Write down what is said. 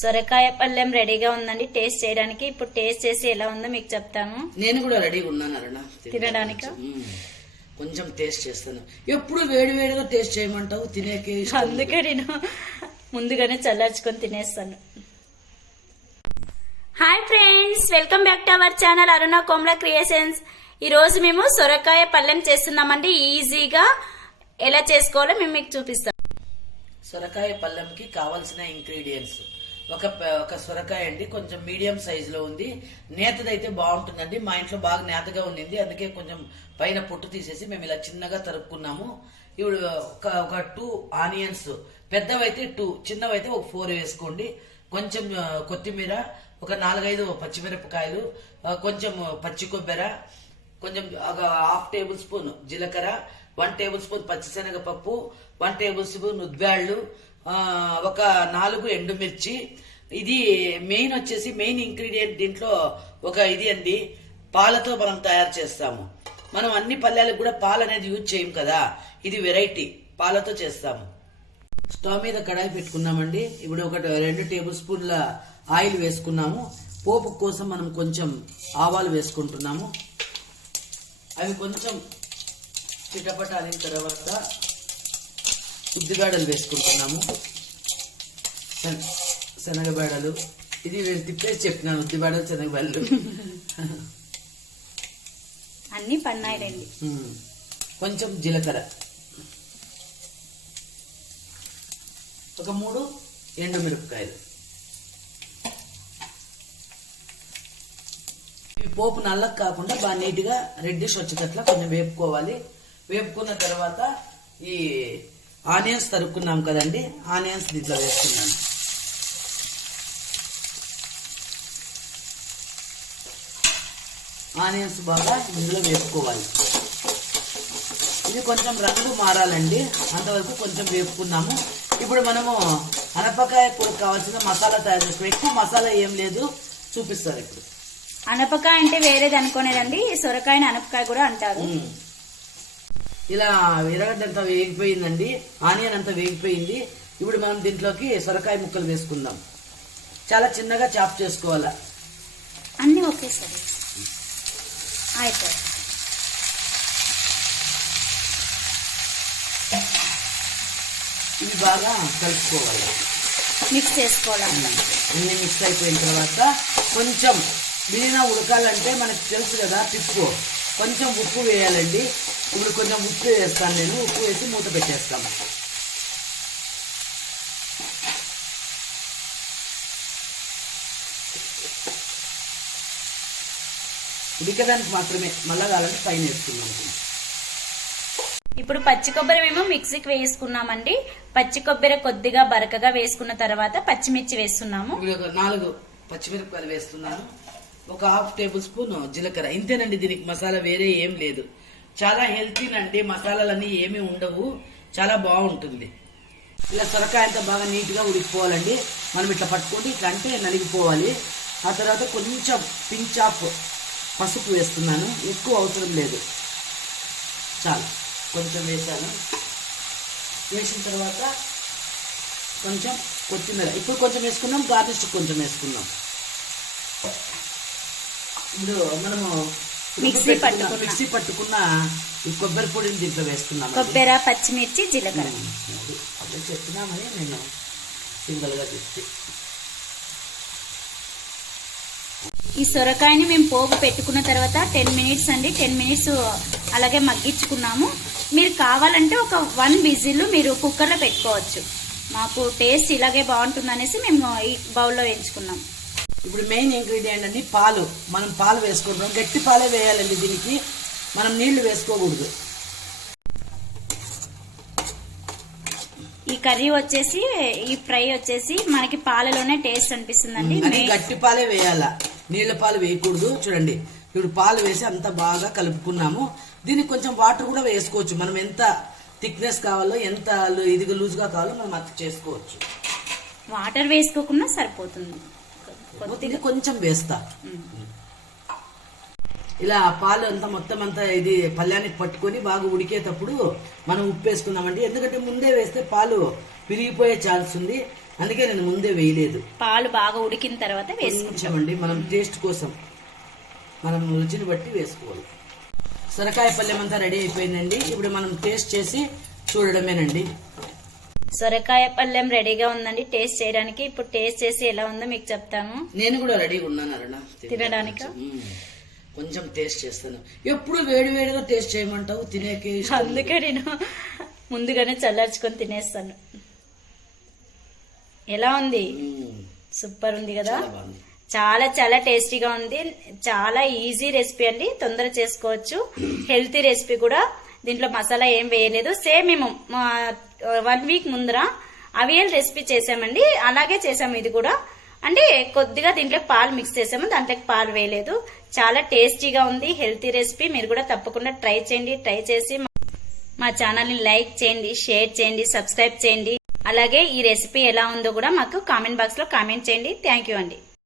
సొరకాయ పళ్ళెం రెడీగా ఉందండి టేస్ట్ చేయడానికి. ఇప్పుడు టేస్ట్ చేసి ఎలా ఉందో మీకు చెప్తాను. నేను కూడా రెడీగా ఉన్నాను అరుణ తినడానికి. కొంచెం టేస్ట్ చేస్తాను. ఎప్పుడు వేడి వేడిగా టేస్ట్ చేయమంటావు తినేకే. అందుకే నేను ముందుగానే చల్లార్చుకొని తినేస్తాను. Hi friends, welcome back to our channel Aruna Komla creations. ఈ రోజు మేము సొరకాయ పళ్ళెం చేస్తున్నామండి. ఈజీగా ఎలా చేసుకోవాలో మేము మీకు చూపిస్తాం. సొరకాయ పళ్ళెంకి కావాల్సిన ఇంగ్రీడియంట్స్ ఒక సొరకాయ అండి, కొంచెం మీడియం సైజ్ లో ఉంది. నేతదైతే బాగుంటుందండి. మా ఇంట్లో బాగా నేతగా ఉండింది, అందుకే కొంచెం పైన పొట్టు తీసేసి మేము ఇలా చిన్నగా తరుక్కున్నాము. ఇప్పుడు ఒక 2 ఆనియన్స్, పెద్దవైతే 2, చిన్నవైతే ఒక 4 వేసుకోండి. కొంచెం కొత్తిమీర, ఒక 4-5 పచ్చిమిరపకాయలు, కొంచెం పచ్చి కొబ్బరి, కొంచెం ఒక 1/2 టేబుల్ స్పూన్ జీలకర్ర, 1 టేబుల్ స్పూన్ పచ్చిశనగపప్పు, 1 టేబుల్ స్పూన్ ఉద్బ్యాళ్ళు, ఒక 4 ఎండుమిర్చి. ఇది మెయిన్ ఇంగ్రీడియంట్ దీంట్లో ఒక ఇది అండి, పాలతో మనం తయారు చేస్తాము. మనం అన్ని పల్లెలకు కూడా పాలు అనేది యూజ్ చేయం కదా, ఇది వెరైటీ, పాలతో చేస్తాము. స్టవ్ మీద కడాయి పెట్టుకున్నామండి. ఇప్పుడు ఒక 2 టేబుల్ స్పూన్ల ఆయిల్ వేసుకున్నాము. పోపు కోసం మనం కొంచెం ఆవాలు వేసుకుంటున్నాము. అవి కొంచెం చిటపటాలిన తర్వాత ఉద్దిబేడలు వేసుకుంటున్నాము. శనగబేడలు, ఇది తిప్పేసి చెప్తున్నాను, ఉద్దిబేడలు శనగబేడలు అన్ని పన్నాయిలండి. కొంచెం జీలకర్ర, ఒక 3 ఎండుమిరపకాయలు. ఈ పోపు నల్లకి కాకుండా బాగా నీట్గా రెడ్డిష్ వచ్చేటట్లా కొంచెం వేపుకోవాలి. వేపుకున్న తర్వాత ఈ ఆనియన్స్ తరుక్కున్నాం కదండి, ఆనియన్స్ దీంట్లో వేసుకున్నాను. ఆనియన్స్ బాగా ఇందులో వేపుకోవాలి. ఇది కొంచెం రంగు మారాలండి, అంతవరకు కొంచెం వేపుకున్నాము. ఇప్పుడు మనము అనపకాయ కూరకు కావాల్సిన మసాలా తయారు చేసుకోవాలి. ఎక్కువ మసాలా ఏం లేదు, చూపిస్తారు ఇప్పుడు. అనపకాయ అంటే వేరేది అనుకోనేదండి, సొరకాయని అనపకాయ కూడా అంటారు. ఇలా ఎర్రగడ్డ అంతా వేగిపోయిందండి, ఆనియన్ అంతా వేగిపోయింది. ఇప్పుడు మనం దీంట్లోకి సొరకాయ ముక్కలు వేసుకుందాం. చాలా చిన్నగా చాప్ చేసుకోవాలా అన్ని ఒకేసారి. అయితే ఇవి బాగా కలుపుకోవాలి, మిక్స్ చేసుకోవాలన్నమాట. అన్ని మిక్స్ అయిపోయిన తర్వాత కొంచెం బిర్యానీ ఉడకాలంటే మనకు తెలుసు కదా టిప్పు, కొంచెం ఉప్పు వేయాలండి. ఇప్పుడు కొంచెం ఉప్పు వేస్తాను నేను, ఉప్పు వేసి మూత పెట్టేస్తాను. ఉడికేదానికి మాత్రమే, మళ్ళా కావాలంటే పైన వేసుకున్నాం. ఇప్పుడు పచ్చి కొబ్బరి మేము మిక్సీకి వేసుకున్నామండి. పచ్చి కొబ్బరి కొద్దిగా బరకగా వేసుకున్న తర్వాత పచ్చిమిర్చి వేస్తున్నాము. ఇప్పుడు 4 పచ్చిమిరపకాయలు వేస్తున్నాను. ఒక 1/2 టేబుల్ స్పూన్ జీలకర్ర. ఇంతేనండి, దీనికి మసాలా వేరే ఏం లేదు. చాలా హెల్తీనండి, మసాలాలన్నీ ఏమీ ఉండవు, చాలా బాగుంటుంది. ఇలా సొరకాయ అంతా బాగా నీట్గా ఉడికిపోవాలండి. మనం ఇట్లా పట్టుకుంటే ఇట్లా అంటే నలిగిపోవాలి. ఆ తర్వాత కొంచెం పించ్ ఆఫ్ పసుపు వేస్తున్నాను, ఎక్కువ అవసరం లేదు, చాలు, కొంచెం వేసాను. వేసిన తర్వాత కొంచెం కొత్తిమీర ఇప్పుడు కొంచెం వేసుకున్నాం, గార్నిష్ కొంచెం వేసుకున్నాం. ఇప్పుడు మనము మిక్సీ పట్టుకున్న ఈ కొబ్బరి పొడిని దీంట్లో వేసుకున్నాం. కొబ్బరి, పచ్చిమిర్చి, జీలకర్ర అదే చెప్తున్నామని నేను సింగల్ గా చెప్తే. ఈ సొరకాయని మేము పోపు పెట్టుకున్న తర్వాత 10 మినిట్స్ అండి, 10 మినిట్స్ అలాగే మగ్గించుకున్నాము. మీరు కావాలంటే ఒక 1 విజిల్ మీరు కుక్కర్లో పెట్టుకోవచ్చు. మాకు టేస్ట్ ఇలాగే బాగుంటుంది అనేసి మేము ఈ బౌల్లో వేయించుకున్నాం. ఇప్పుడు మెయిన్ ఇంగ్రీడియంట్ అండి పాలు. మనం పాలు వేసుకుంటాం, గట్టి పాలే వేయాలండి దీనికి, మనం నీళ్లు వేసుకోకూడదు. ఈ కర్రీ వచ్చేసి, ఈ ఫ్రై వచ్చేసి మనకి పాలలోనే టేస్ట్ అనిపిస్తుందండి. గట్టి పాలే వేయాలా, నీళ్ల పాలు వేయకూడదు. చూడండి, ఇప్పుడు పాలు వేసి అంతా బాగా కలుపుకున్నాము. దీనికి కొంచెం వాటర్ కూడా వేసుకోవచ్చు, మనం ఎంత థిక్నెస్ కావాలో, ఎంత ఇది లూజ్గా కావాలో మనం అట్లా చేసుకోవచ్చు. వాటర్ వేసుకోకుండా సరిపోతుంది, కొంచెం వేస్తా. ఇలా పాలు అంతా మొత్తం అంతా ఇది పళ్ళ్యానికి పట్టుకొని బాగా ఉడికేటప్పుడు మనం ఉప్పు వేసుకుందామండి. ఎందుకంటే ముందే వేస్తే పాలు విరిగిపోయే ఛాన్స్ ఉంది. అందుకే నేను ముందే వేయలేదు. పాలు బాగా ఉడికిన తర్వాత వేసుకుంటాం. కొంచెమండి మనం టేస్ట్ కోసం మనం రుచిని బట్టి వేసుకోవాలి. సొరకాయ పల్లెం అంతా రెడీ అయిపోయిందండి. ఇప్పుడు మనం టేస్ట్ చేసి చూడడమేనండి. సొరకాయ పళ్ళెం రెడీగా ఉందండి టేస్ట్ చేయడానికి. ఇప్పుడు టేస్ట్ చేసి ఎలా ఉందో మీకు చెప్తాను. నేను కూడా రెడీగా ఉన్నాను అరుణ తినడానికా? కొంచెం టేస్ట్ చేస్తాను. ఎప్పుడు వేడి వేడిగా టేస్ట్ చేయమంటావు తినేకే ఇష్టం. అందుకే నేను ముందుగానే చల్లార్చుకొని తినేస్తాను. ఎలా ఉంది? సూపర్ ఉంది కదా. చాలా బాగుంది. చాలా చాలా టేస్టీగా ఉంది. చాలా ఈజీ రెసిపీ అండి, తొందర చేసుకోవచ్చు. హెల్తీ రెసిపీ కూడా. దీంట్లో మసాలా ఏం వేయలేదు. సేమ్ మేము 1 వీక్ ముందర అవియల్ రెసిపీ చేసామండి, అలాగే చేసాము ఇది కూడా. అంటే కొద్దిగా దీంట్లో పాలు మిక్స్ చేసాము, దాంట్లోకి పాలు వేయలేదు. చాలా టేస్టీగా ఉంది, హెల్తీ రెసిపీ. మీరు కూడా తప్పకుండా ట్రై చేయండి. ట్రై చేసి మా ఛానల్ ని లైక్ చేయండి, షేర్ చేయండి, సబ్స్క్రైబ్ చేయండి. అలాగే ఈ రెసిపీ ఎలా ఉందో కూడా మాకు కామెంట్ బాక్స్ లో కామెంట్ చేయండి. థ్యాంక్ యూ అండి.